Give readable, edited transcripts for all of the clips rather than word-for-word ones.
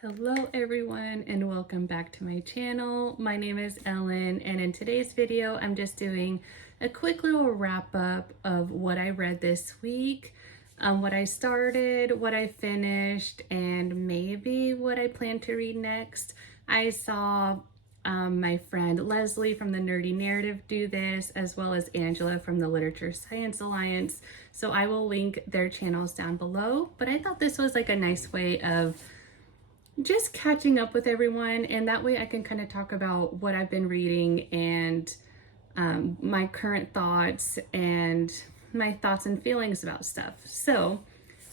Hello everyone and welcome back to my channel. My name is Ellen and in today's video I'm just doing a quick little wrap up of what I read this week, what I started, what I finished, and maybe what I plan to read next. I saw my friend Leslie from the Nerdy Narrative do this, as well as Angela from the Literature Science Alliance, so I will link their channels down below. But I thought this was like a nice way of just catching up with everyone, and that way I can kind of talk about what I've been reading and my current thoughts and my thoughts and feelings about stuff. So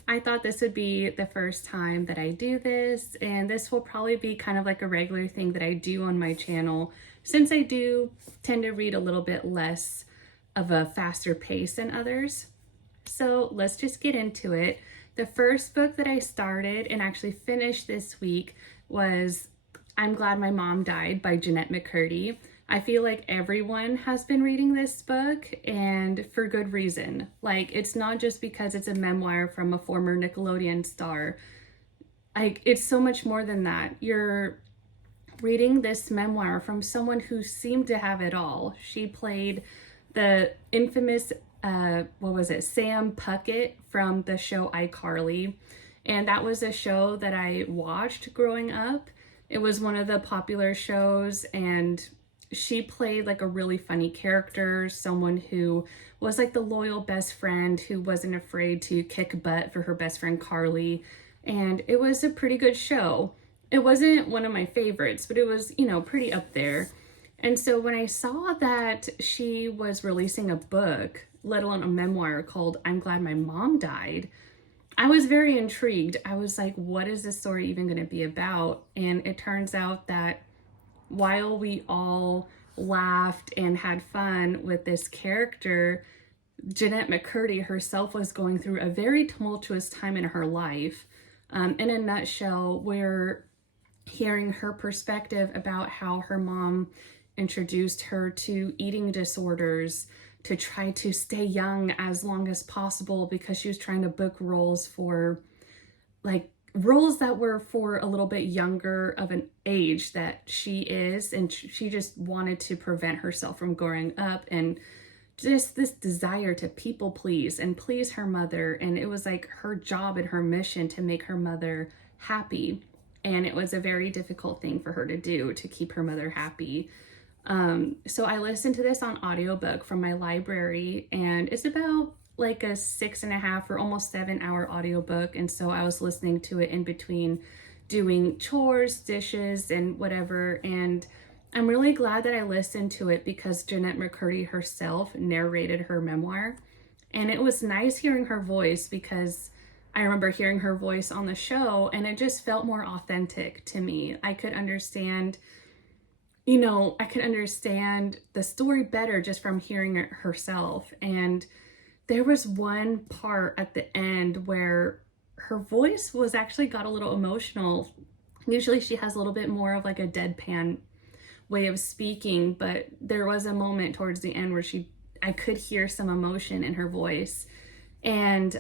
I thought this would be the first time that I do this, and this will probably be kind of like a regular thing that I do on my channel, since I do tend to read a little bit less of a faster pace than others. So let's just get into it. The first book that I started and actually finished this week was I'm Glad My Mom Died by Jeanette McCurdy. I feel like everyone has been reading this book, and for good reason. Like, it's not just because it's a memoir from a former Nickelodeon star. Like, it's so much more than that. You're reading this memoir from someone who seemed to have it all. She played the infamous Sam Puckett from the show iCarly. And that was a show that I watched growing up. It was one of the popular shows, and she played like a really funny character, someone who was like the loyal best friend who wasn't afraid to kick butt for her best friend Carly. And it was a pretty good show. It wasn't one of my favorites, but it was, pretty up there. And so when I saw that she was releasing a book, let alone a memoir, called I'm Glad My Mom Died, I was very intrigued. I was like, what is this story even going to be about? And it turns out that while we all laughed and had fun with this character, Jeanette McCurdy herself was going through a very tumultuous time in her life. In a nutshell, we're hearing her perspective about how her mom introduced her to eating disorders to try to stay young as long as possible, because she was trying to book roles for roles that were for a little bit younger of an age that she is, and she just wanted to prevent herself from growing up, and just this desire to people please and please her mother. And it was like her job and her mission to make her mother happy, and it was a very difficult thing for her to do, to keep her mother happy. So I listened to this on audiobook from my library, and it's about like a 6.5 or almost 7 hour audiobook. And so I was listening to it in between doing chores, dishes, and whatever. And I'm really glad that I listened to it, because Jeanette McCurdy herself narrated her memoir. And it was nice hearing her voice, because I remember hearing her voice on the show and it just felt more authentic to me. I could understand the story better just from hearing it herself. And there was one part at the end where her voice was actually got a little emotional. Usually she has a little bit more of like a deadpan way of speaking, but there was a moment towards the end where I could hear some emotion in her voice. And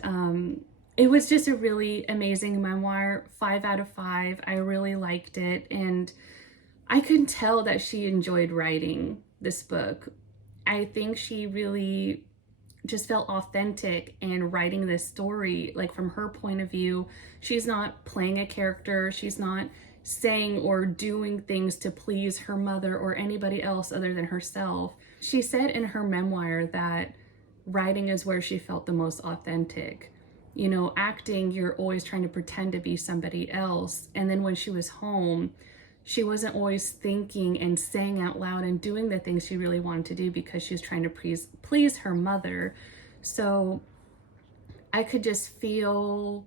it was just a really amazing memoir. 5 out of 5. I really liked it, and I could tell that she enjoyed writing this book. I think she really just felt authentic in writing this story, like from her point of view. She's not playing a character. She's not saying or doing things to please her mother or anybody else other than herself. She said in her memoir that writing is where she felt the most authentic. Acting, you're always trying to pretend to be somebody else. And then when she was home, she wasn't always thinking and saying out loud and doing the things she really wanted to do, because she was trying to please her mother. So I could just feel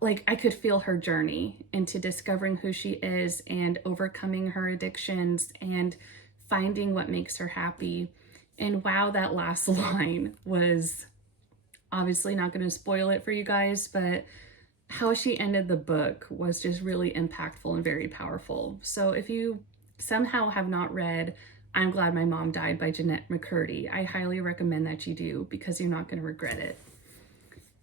her journey into discovering who she is and overcoming her addictions and finding what makes her happy. And wow, that last line was obviously not going to spoil it for you guys, but how she ended the book was just really impactful and very powerful. So if you somehow have not read I'm Glad My Mom Died by Jeanette McCurdy, I highly recommend that you do, because you're not going to regret it.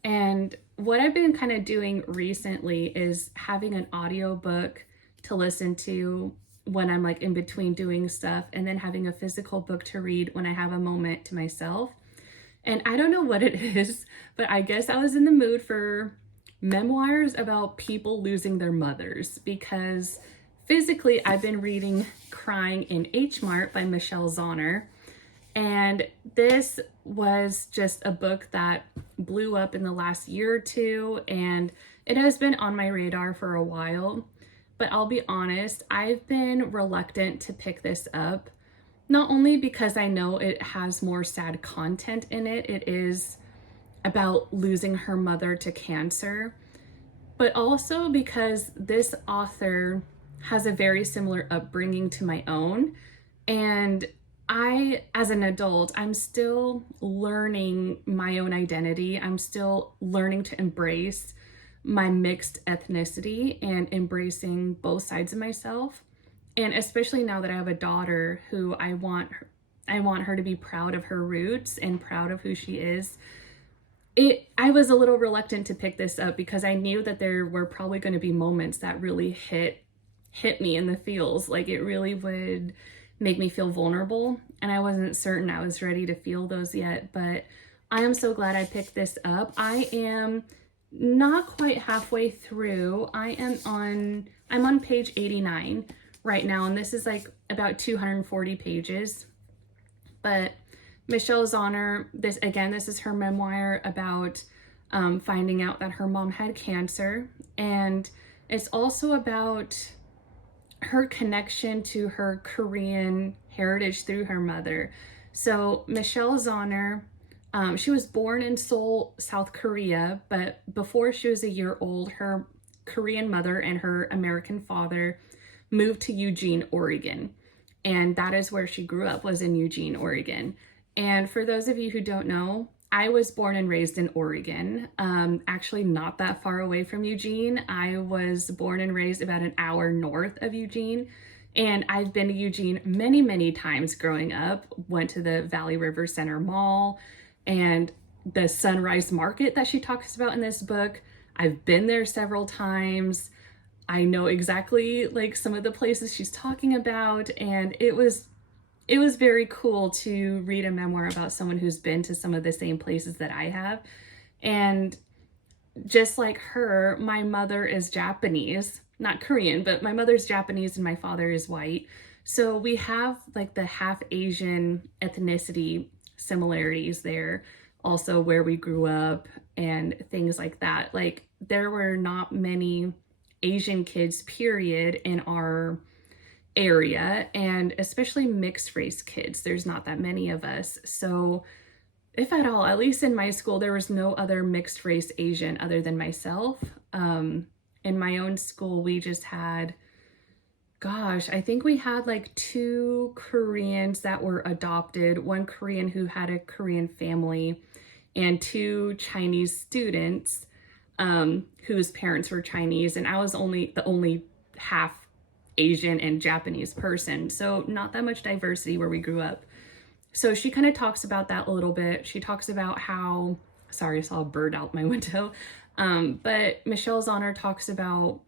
And what I've been kind of doing recently is having an audiobook to listen to when I'm like in between doing stuff, and then having a physical book to read when I have a moment to myself. And I don't know what it is, but I guess I was in the mood for memoirs about people losing their mothers, because physically I've been reading Crying in H Mart by Michelle Zauner. And this was just a book that blew up in the last year or two, and it has been on my radar for a while. But I'll be honest, I've been reluctant to pick this up, not only because I know it has more sad content in it, it is about losing her mother to cancer, but also because this author has a very similar upbringing to my own. And I, as an adult, I'm still learning my own identity. I'm still learning to embrace my mixed ethnicity and embracing both sides of myself. And especially now that I have a daughter who I want her to be proud of her roots and proud of who she is. I was a little reluctant to pick this up because I knew that there were probably going to be moments that really hit me in the feels. Like it really would make me feel vulnerable, and I wasn't certain I was ready to feel those yet. But I am so glad I picked this up. I am not quite halfway through. I'm on page 89 right now, and this is like about 240 pages. But Michelle Zauner, this is her memoir about finding out that her mom had cancer, and it's also about her connection to her Korean heritage through her mother. So Michelle Zauner, she was born in Seoul, South Korea, but before she was a year old, her Korean mother and her American father moved to Eugene, Oregon. And that is where she grew up, was in Eugene, Oregon. And for those of you who don't know, I was born and raised in Oregon, actually not that far away from Eugene. I was born and raised about an hour north of Eugene. And I've been to Eugene many, many times growing up. Went to the Valley River Center Mall and the Sunrise Market that she talks about in this book. I've been there several times. I know exactly like some of the places she's talking about, and it was very cool to read a memoir about someone who's been to some of the same places that I have. And just like her, my mother is Japanese, not Korean, but my mother's Japanese and my father is white. So we have like the half Asian ethnicity similarities there, also where we grew up and things like that. Like there were not many Asian kids, period, in our area, and especially mixed race kids. There's not that many of us. So if at all, at least in my school, there was no other mixed race Asian other than myself. In my own school, we just had, I think we had like 2 Koreans that were adopted, 1 Korean who had a Korean family, and 2 Chinese students whose parents were Chinese. And I was the only half Asian and Japanese person. So not that much diversity where we grew up. So she kind of talks about that a little bit. She talks about how, sorry, I saw a bird out my window. But Michelle Zauner talks about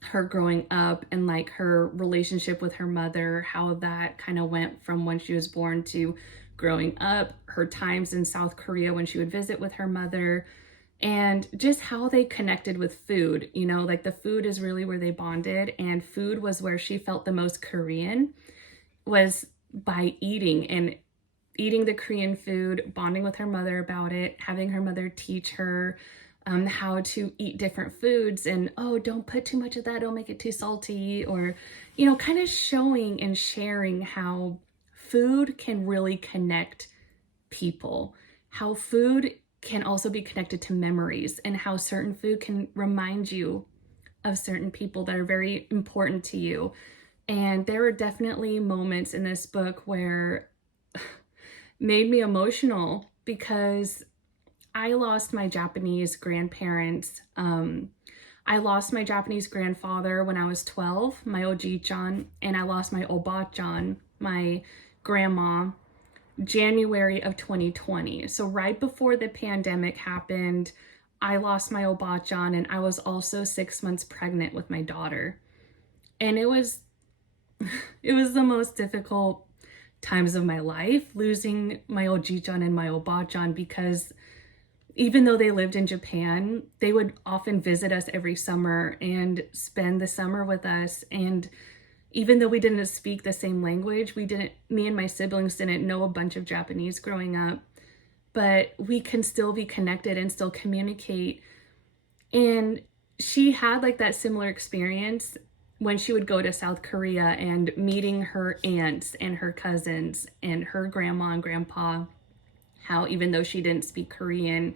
her growing up and like her relationship with her mother, how that kind of went from when she was born to growing up, her times in South Korea when she would visit with her mother, and just how they connected with food. You know, like the food is really where they bonded, and food was where she felt the most Korean, was by eating the Korean food, bonding with her mother about it, having her mother teach her how to eat different foods, and don't put too much of that, don't make it too salty, or kind of showing and sharing how food can really connect people, how food can also be connected to memories, and how certain food can remind you of certain people that are very important to you. And there were definitely moments in this book where made me emotional, because I lost my Japanese grandparents. I lost my Japanese grandfather when I was 12, my oji-chan, and I lost my oba-chan, my grandma, January of 2020. So right before the pandemic happened, I lost my obachan, and I was also 6 months pregnant with my daughter. And it was it was the most difficult times of my life, losing my ojichan and my obachan, because even though they lived in Japan, they would often visit us every summer and spend the summer with us. And even though we didn't speak the same language, me and my siblings didn't know a bunch of Japanese growing up, but we can still be connected and still communicate. And she had like that similar experience when she would go to South Korea and meeting her aunts and her cousins and her grandma and grandpa, how even though she didn't speak Korean,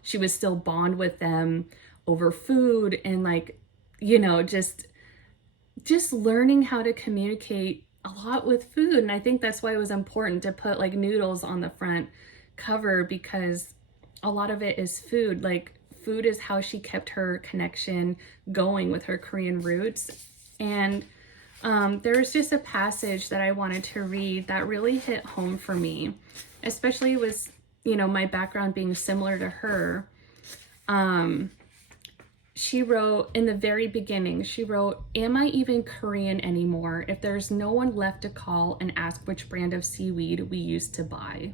she would still bond with them over food and like, just learning how to communicate a lot with food. And I think that's why it was important to put like noodles on the front cover, because a lot of it is food. Like food is how she kept her connection going with her Korean roots. And there was just a passage that I wanted to read that really hit home for me, especially with, my background being similar to her. She wrote in the very beginning, she wrote, "Am I even Korean anymore if there's no one left to call and ask which brand of seaweed we used to buy?"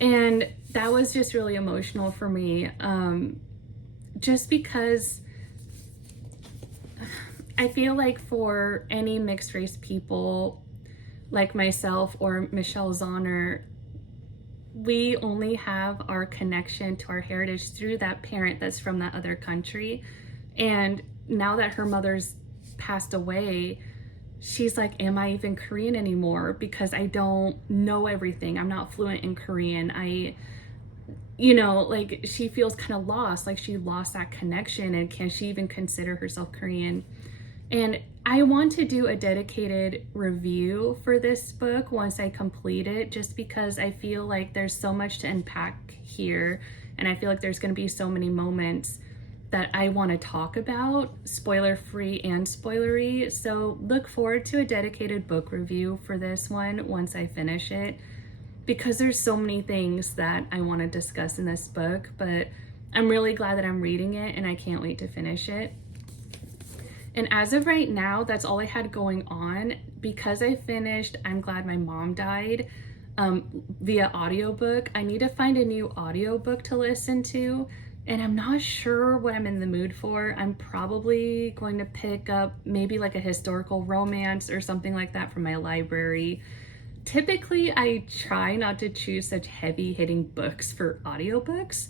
And that was just really emotional for me, just because I feel like for any mixed race people like myself or Michelle Zahner, we only have our connection to our heritage through that parent that's from that other country. And now that her mother's passed away, she's like, am I even Korean anymore? Because I don't know everything. I'm not fluent in Korean. Like she feels kind of lost, like she lost that connection, and can she even consider herself Korean? And I want to do a dedicated review for this book once I complete it, just because I feel like there's so much to unpack here. And I feel like there's going to be so many moments that I want to talk about, spoiler free and spoilery. So look forward to a dedicated book review for this one once I finish it, because there's so many things that I want to discuss in this book. But I'm really glad that I'm reading it, and I can't wait to finish it. And as of right now, that's all I had going on. Because I finished I'm Glad My Mom Died via audiobook, I need to find a new audiobook to listen to, and I'm not sure what I'm in the mood for. I'm probably going to pick up maybe like a historical romance or something like that from my library. Typically, I try not to choose such heavy-hitting books for audiobooks,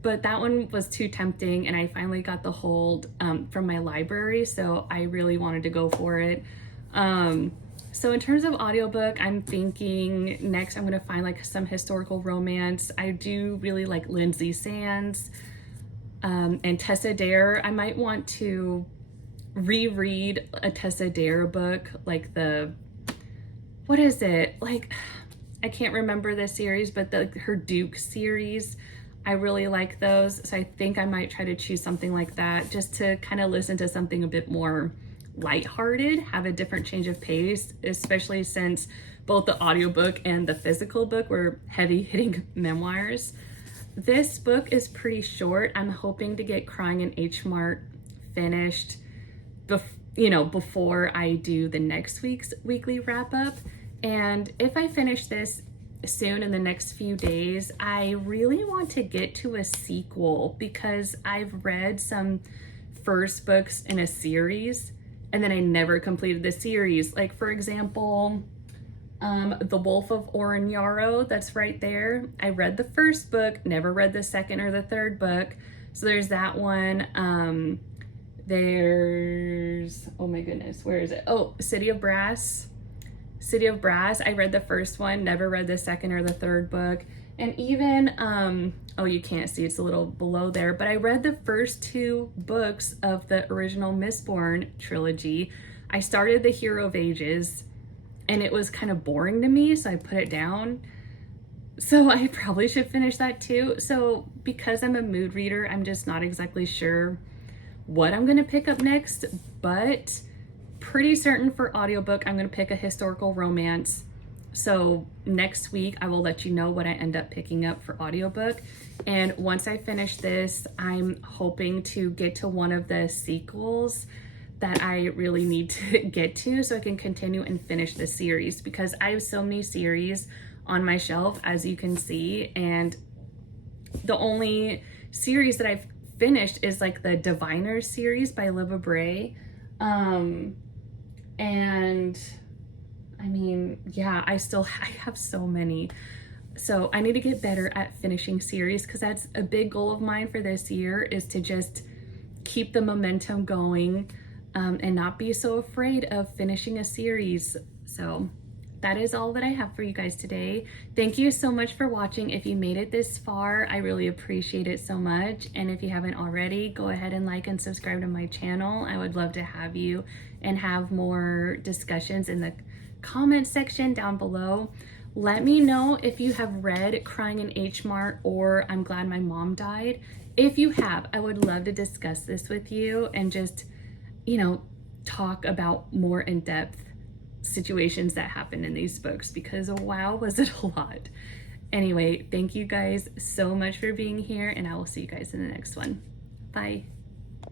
but that one was too tempting, and I finally got the hold from my library, so I really wanted to go for it. So in terms of audiobook, I'm thinking next I'm going to find like some historical romance. I do really like Lindsay Sands and Tessa Dare. I might want to reread a Tessa Dare book, like what is it? Like, I can't remember the series, but her Duke series. I really like those, so I think I might try to choose something like that, just to kind of listen to something a bit more lighthearted, have a different change of pace, especially since both the audiobook and the physical book were heavy-hitting memoirs. This book is pretty short. I'm hoping to get Crying in H Mart finished before I do the next week's weekly wrap-up. And if I finish this soon in the next few days, I really want to get to a sequel, because I've read some first books in a series and then I never completed the series. Like, for example, The Wolf of Oren-Yaro, that's right there. I read the first book, never read the second or the third book. So there's that one. There's, oh my goodness, where is it? Oh, City of Brass. I read the first one, never read the second or the third book. And even, oh, you can't see, it's a little below there, but I read the first 2 books of the original Mistborn trilogy. I started The Hero of Ages, and it was kind of boring to me, so I put it down. So I probably should finish that too. So because I'm a mood reader, I'm just not exactly sure what I'm gonna pick up next, but pretty certain for audiobook, I'm gonna pick a historical romance. So next week I will let you know what I end up picking up for audiobook. And once I finish this, I'm hoping to get to one of the sequels that I really need to get to so I can continue and finish the series, because I have so many series on my shelf, as you can see, and the only series that I've finished is like the Diviner series by Liva Bray. And I mean, yeah, I have so many. So I need to get better at finishing series, because that's a big goal of mine for this year, is to just keep the momentum going, and not be so afraid of finishing a series. So that is all that I have for you guys today. Thank you so much for watching. If you made it this far, I really appreciate it so much. And if you haven't already, go ahead and like and subscribe to my channel. I would love to have you and have more discussions in the comment section down below. Let me know if you have read Crying in H Mart or I'm Glad My Mom Died. If you have, I would love to discuss this with you and just, you know, talk about more in-depth situations that happened in these books, because wow, was it a lot. Anyway, thank you guys so much for being here, and I will see you guys in the next one. Bye.